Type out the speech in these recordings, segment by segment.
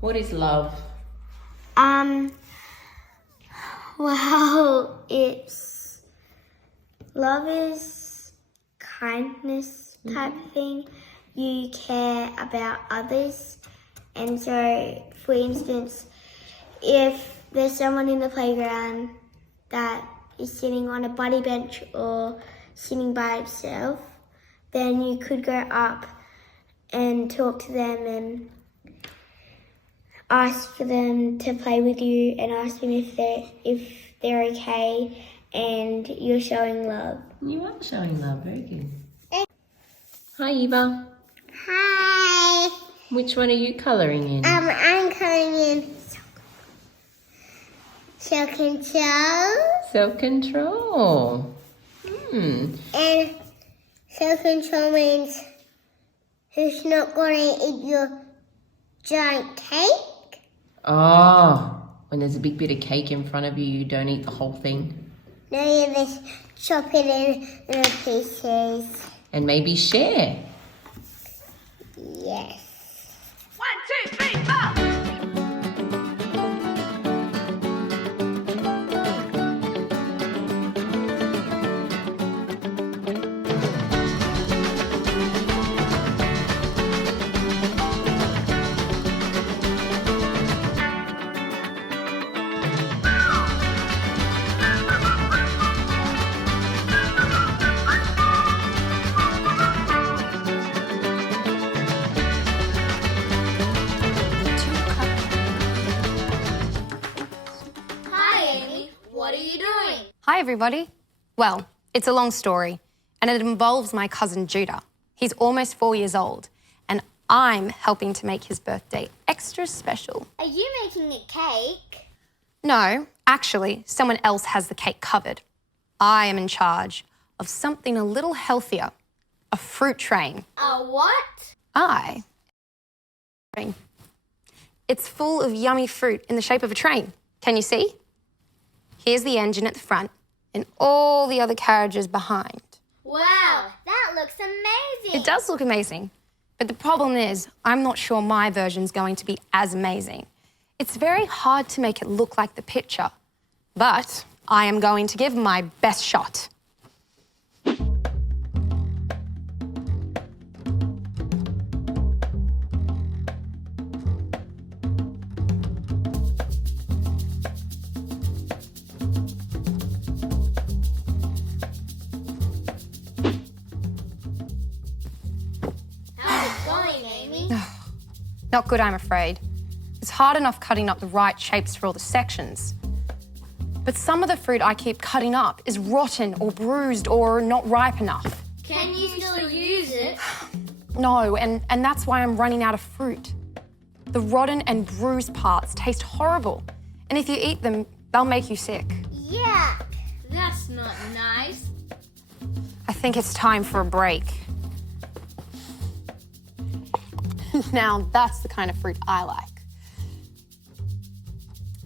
What is love? Well, love is kindness type thing. You care about others. And so, for instance, if there's someone in the playground that is sitting on a buddy bench or sitting by itself, then you could go up and talk to them and ask them to play with you and ask them if they're okay, and you're showing love. You are showing love. Very good. Hi, Eva. Hi. Which one are you colouring in? I'm colouring in self-control. Self-control. And self-control means who's not going to eat your giant cake. Oh, when there's a big bit of cake in front of you, you don't eat the whole thing. No, you just chop it in little pieces. And maybe share. Yes. 1, 2, 3, 4. Hi, everybody. Well, it's a long story, and it involves my cousin Judah. He's almost 4 years old, and I'm helping to make his birthday extra special. Are you making a cake? No, actually, someone else has the cake covered. I am in charge of something a little healthier, a fruit train. A what? It's full of yummy fruit in the shape of a train. Can you see? Here's the engine at the front and all the other carriages behind. Wow, that looks amazing. It does look amazing, but the problem is I'm not sure my version's going to be as amazing. It's very hard to make it look like the picture, but I am going to give my best shot. Not good, I'm afraid. It's hard enough cutting up the right shapes for all the sections. But some of the fruit I keep cutting up is rotten or bruised or not ripe enough. Can you still use it? No, and that's why I'm running out of fruit. The rotten and bruised parts taste horrible. And if you eat them, they'll make you sick. Yuck. That's not nice. I think it's time for a break. Now, that's the kind of fruit I like.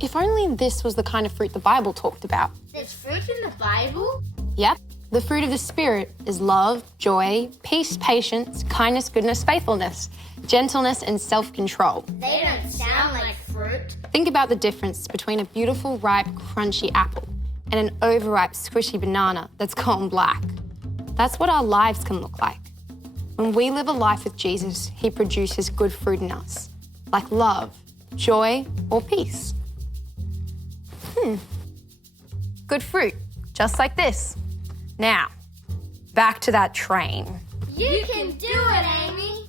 If only this was the kind of fruit the Bible talked about. There's fruit in the Bible? Yep. The fruit of the Spirit is love, joy, peace, patience, kindness, goodness, faithfulness, gentleness, and self-control. They don't sound like fruit. Think about the difference between a beautiful, ripe, crunchy apple and an overripe, squishy banana that's gone black. That's what our lives can look like. When we live a life with Jesus, he produces good fruit in us, like love, joy, or peace. Good fruit, just like this. Now, back to that train. You can do it, Amy.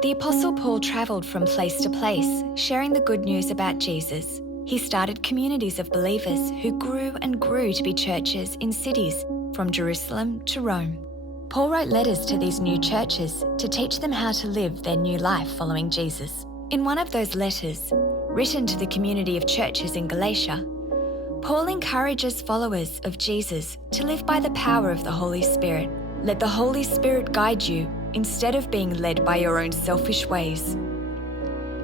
The Apostle Paul travelled from place to place, sharing the good news about Jesus. He started communities of believers who grew and grew to be churches in cities, from Jerusalem to Rome. Paul wrote letters to these new churches to teach them how to live their new life following Jesus. In one of those letters, written to the community of churches in Galatia, Paul encourages followers of Jesus to live by the power of the Holy Spirit. Let the Holy Spirit guide you instead of being led by your own selfish ways.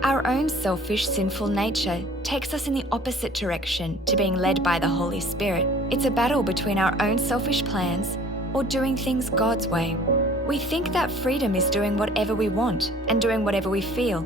Our own selfish, sinful nature takes us in the opposite direction to being led by the Holy Spirit. It's a battle between our own selfish plans or doing things God's way. We think that freedom is doing whatever we want and doing whatever we feel,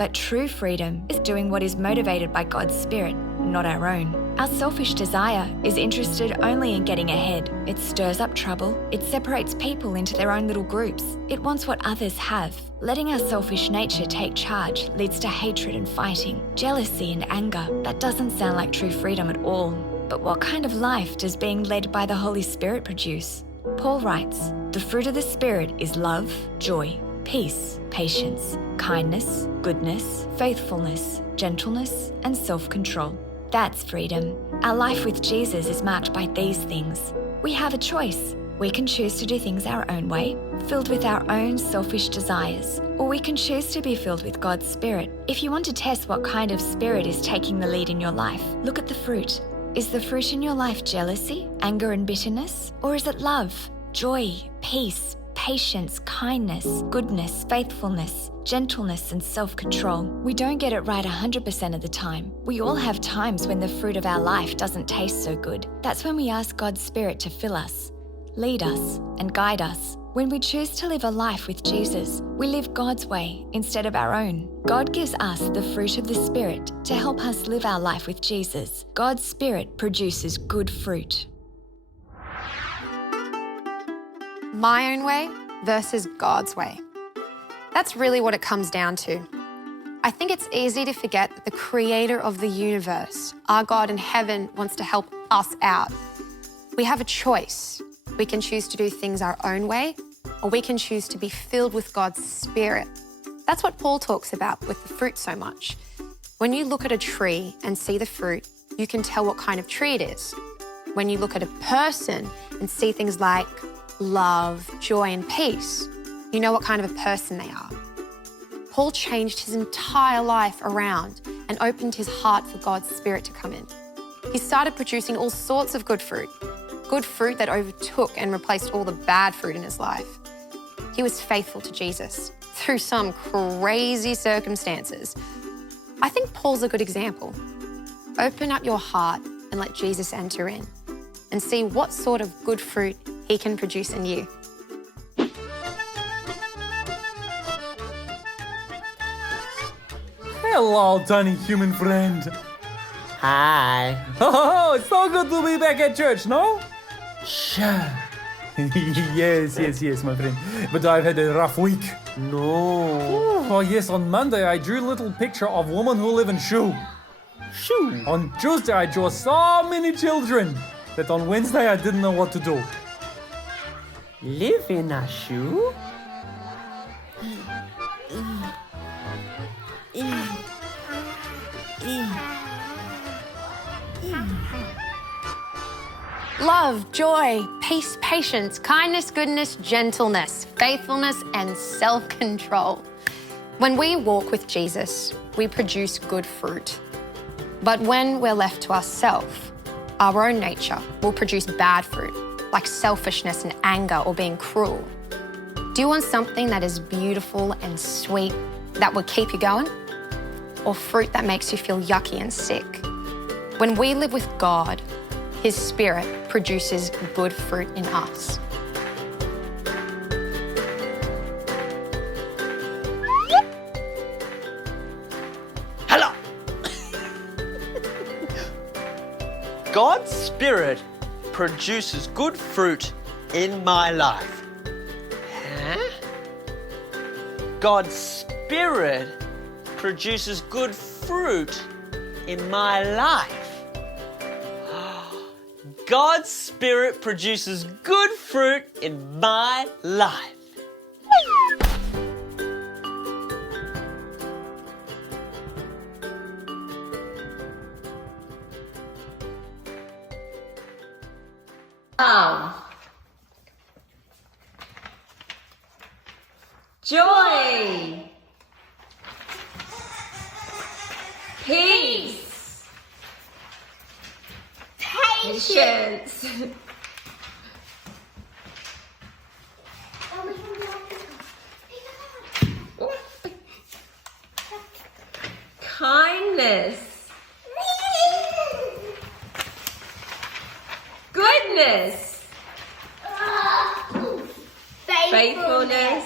But true freedom is doing what is motivated by God's Spirit, not our own. Our selfish desire is interested only in getting ahead. It stirs up trouble. It separates people into their own little groups. It wants what others have. Letting our selfish nature take charge leads to hatred and fighting, jealousy and anger. That doesn't sound like true freedom at all. But what kind of life does being led by the Holy Spirit produce? Paul writes, "The fruit of the Spirit is love, joy, peace, patience, kindness, goodness, faithfulness, gentleness, and self-control." That's freedom. Our life with Jesus is marked by these things. We have a choice. We can choose to do things our own way, filled with our own selfish desires, or we can choose to be filled with God's Spirit. If you want to test what kind of spirit is taking the lead in your life, look at the fruit. Is the fruit in your life jealousy, anger and bitterness? Or is it love, joy, peace, patience, kindness, goodness, faithfulness, gentleness and self-control? We don't get it right 100% of the time. We all have times when the fruit of our life doesn't taste so good. That's when we ask God's Spirit to fill us, lead us and guide us. When we choose to live a life with Jesus, we live God's way instead of our own. God gives us the fruit of the Spirit to help us live our life with Jesus. God's Spirit produces good fruit. My own way versus God's way. That's really what it comes down to. I think it's easy to forget that the creator of the universe, our God in heaven, wants to help us out. We have a choice. We can choose to do things our own way, or we can choose to be filled with God's Spirit. That's what Paul talks about with the fruit so much. When you look at a tree and see the fruit, you can tell what kind of tree it is. When you look at a person and see things like love, joy, and peace, you know what kind of a person they are. Paul changed his entire life around and opened his heart for God's Spirit to come in. He started producing all sorts of good fruit that overtook and replaced all the bad fruit in his life. He was faithful to Jesus through some crazy circumstances. I think Paul's a good example. Open up your heart and let Jesus enter in and see what sort of good fruit he can produce in you. Hello, tiny human friend. Hi. Oh, it's so good to be back at church, no? Sure. yes, my friend. But I've had a rough week. No. Oh, yes, on Monday I drew a little picture of women who live in shoe. Shoo. On Tuesday I drew so many children that on Wednesday I didn't know what to do. Live in a shoe? Love, joy, peace, patience, kindness, goodness, gentleness, faithfulness, and self-control. When we walk with Jesus, we produce good fruit. But when we're left to ourselves, our own nature will produce bad fruit, like selfishness and anger or being cruel. Do you want something that is beautiful and sweet that will keep you going? Or fruit that makes you feel yucky and sick? When we live with God, His Spirit produces good fruit in us. Hello. God's Spirit produces good fruit in my life. Huh? God's Spirit produces good fruit in my life. God's Spirit produces good fruit in my life. Joy, peace, patience, kindness, goodness, faithfulness.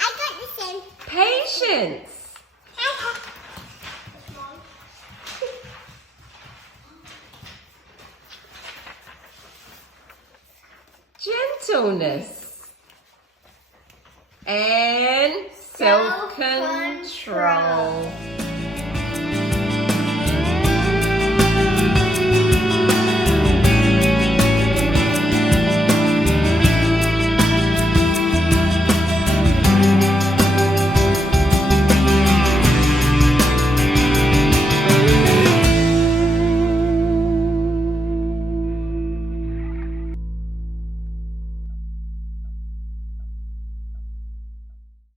I got the same Patience. Gentleness. And self-control.